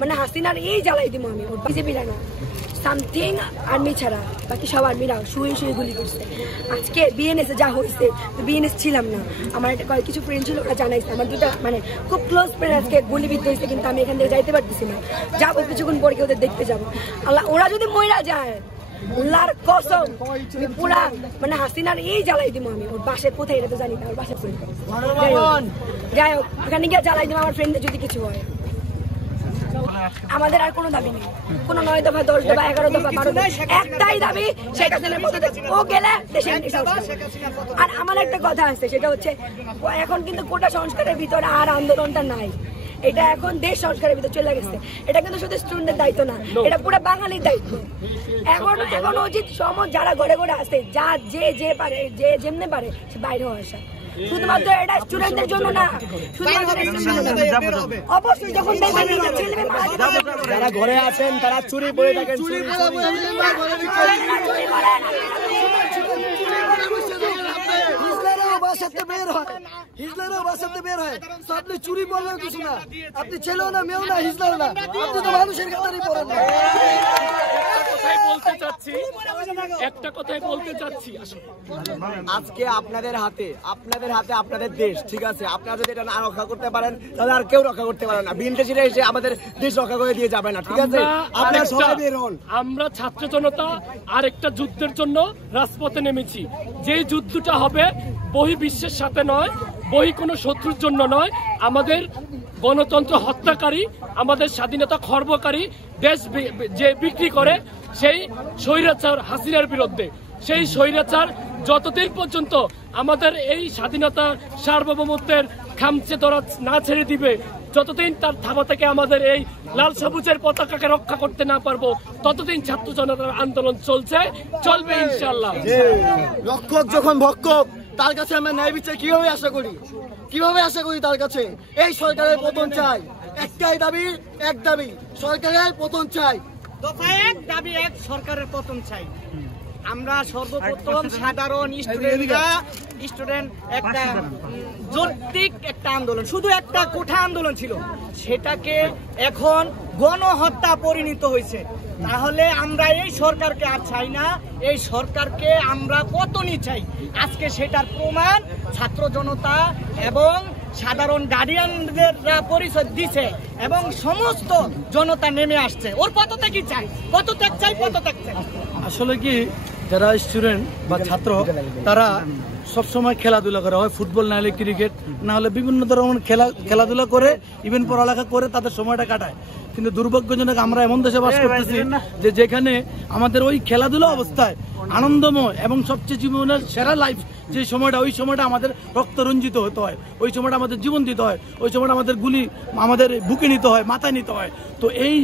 মানে হাসিনার এই জ্বালাই দিব আমি, বিজেপিরা না, সামথিং আর্মি ছাড়া বাকি সব আর্মিরা শুয়ে শুয়ে গুলি করছে। আজকে বিএনএসে যা হয়েছে, বিএনএস ছিলাম না, আমার একটা কিছু ফ্রেন্ড ছিল, ওরা জানাইছে আমার দুটা মানে খুব ক্লোজ ফ্রেন্ড আজকে গুলিবিদ্ধ হয়েছে, কিন্তু আমি এখান থেকে যাইতে পারতেছি না, যাবো কিছুক্ষণ পরে ওদের দেখতে যাবো। আল্লাহ, ওরা যদি মইরা যায় আল্লাহর কসম পুরা মানে হাসিনার এই জ্বালাই দিব আমি, ওর বাসে কোথায় এটা তো জানি না, ওর বাসে যাই হোক ওখানে গিয়ে জ্বালাই দিব আমার ফ্রেন্ডদের যদি কিছু হয়। আমাদের আর কোনো দাবি নেই, কোনো 9 দফা 10 দফা 11 দফা 12 দফা, একটাই দাবি শেখ হাসিনার পদত্যাগ, ও গেলে দেশে। আর আমার একটা কথা আছে, সেটা হচ্ছে এখন কিন্তু কোটা সংস্কারের ভিতরে আর আন্দোলনটা নাই, এটা এখন দেশ সংস্কারের ভিতরে চলে গেছে। এটা কিন্তু শুধু স্টুডেন্টের দায়িত্ব না, এটা পুরো বাঙালির দায়িত্ব। এখন উচিত সমাজ যারা ঘরে ঘরে আছে, যা যে পারে, যে যেমনে পারে সে বাইরে আসা, শুধুমাত্র এটা স্টুডেন্টদের জন্য না, অবশ্যই যখন যারা ঘরে আছেন তারা চুরি করে থাকেন, আপনি চুরি বললেও কিছু না, আপনি ছেলেও না মেয়েও না হিজলাও না, আপনি তো মানুষের কাতারই পড়েন না। একটা কথাই বলতে চাচ্ছি, আজকে আপনাদের হাতে আপনাদের দেশ, ঠিক আছে? আপনারা যদি এটা না রক্ষা করতে পারেন তাহলে আর কেউ রক্ষা করতে পারে না, বিএনপিরা এসে আমাদের দেশ রক্ষা করে দিয়ে যাবে না, ঠিক আছে? আপনারা সবাই বের হন। আমরা ছাত্র জনতা আরেকটা যুদ্ধের জন্য রাজপথে নেমেছি, যেই যুদ্ধটা হবে বহির্বিশ্বের সাথে নয়, বহি কোনো শত্রুর জন্য নয়, আমাদের গণতন্ত্র হত্যাকারী, আমাদের স্বাধীনতা খর্বকারী, দেশ যে বিক্রি করে সেই স্বৈরাচার হাসিনার বিরুদ্ধে। সেই স্বৈরাচার যতদিন পর্যন্ত আমাদের এই স্বাধীনতা সার্বভৌমত্বের খামচে ধরা না ছেড়ে দিবে, যতদিন তার থাবা থেকে আমাদের এই লাল সবুজের পতাকাকে রক্ষা করতে না পারবো, ততদিন ছাত্র জনতার আন্দোলন চলবে ইনশাআল্লাহ। রক্ষক যখন ভক্ষক, তার কাছে আমরা ন্যায় বিচার কিভাবে আশা করি তার কাছে? এই সরকারের পতন চাই, একটাই দাবি, এক দাবি, সরকারের পতন চাই। দফা 1 দাবি 1, সরকারের পতন চাই। আমরা সর্বপ্রথম সাধারণ স্টুডেন্ট একটা যৌক্তিক একটা আন্দোলন, শুধু একটা কোঠা আন্দোলন ছিল, সেটাকে এখন গণহত্যা পরিণত হয়েছে। তাহলে আমরা এই সরকারকে আর চাই না, এই সরকারকে আমরা পতনই চাই। আজকে সেটার প্রমাণ ছাত্র জনতা এবং সাধারণ গার্ডিয়ানদেররা পরিচয় দিচ্ছে এবং সমস্ত জনতা নেমে আসছে। ওর পদত্যাগই চাই, পদত্যাগ চাই। আসলে কি, যারা স্টুডেন্ট বা ছাত্র তারা সবসময় খেলাধুলা করে, হয় ফুটবল না হলে ক্রিকেট, না হলে বিভিন্ন ধরনের খেলাধুলা করে, ইভেন পড়ালেখা করে তাদের সময়টা কাটায়। কিন্তু দুর্ভাগ্যজনক আমরা এমন দেশে বাস করতেছি যে যেখানে আমাদের ওই খেলাধুলা অবস্থায় আনন্দময় এবং সবচেয়ে জীবনের সেরা লাইফ যে সময়টা, ওই সময়টা আমাদের রক্ত রঞ্জিত হতে হয়, ওই সময়টা আমাদের জীবন দিতে হয়, ওই সময়টা আমাদের গুলি আমাদের বুকে নিতে হয়, মাথায় নিতে হয়। তো এই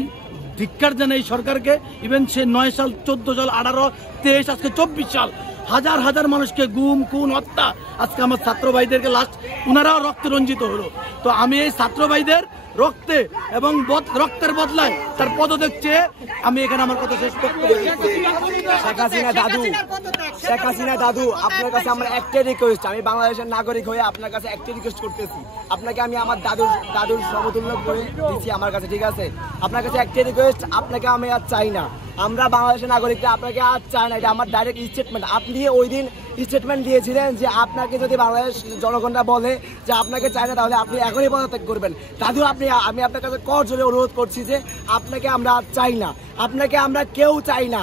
ধিক্কার জানাই সরকারকে। ইভেন সে 9 সাল, 14 সাল, 18, 23, আজকে 24 সাল, হাজার হাজার মানুষকে গুম খুন হত্যা, আজকে আমার ছাত্র ভাইদেরকে লাস্ট উনারাও রক্তে রঞ্জিত হলো। তো আমি এই ছাত্র ভাইদের রক্তে এবং রক্তের বদলায় তার পদত্যাগ চেয়ে আমি এখানে আমার কথা শেষ করতে। শেখ হাসিনা দাদু, আপনার কাছে আমার একটাই রিকোয়েস্ট, আমি বাংলাদেশের নাগরিক হয়ে আপনার কাছে একটাই রিকোয়েস্ট করতেছি, আপনাকে আমি আমার দাদুর সমতুল্য করে দিচ্ছি আমার কাছে, ঠিক আছে? আপনার কাছে একটাই রিকোয়েস্ট, আপনাকে আমি আর চাই না, আমরা বাংলাদেশের নাগরিকরা আপনাকে আর চাই না। এটা আমার ডাইরেক্ট স্টেটমেন্ট। আপনি ওই দিন স্টেটমেন্ট দিয়েছিলেন যে আপনাকে যদি বাংলাদেশ জনগণরা বলে যে আপনাকে চাই না, তাহলে আপনি এখনই পদত্যাগ করবেন। দাদু, আমি আপনার কাছে করজোরে অনুরোধ করছি যে আপনাকে আমরা চাই না, আপনাকে আমরা কেউ চাই না।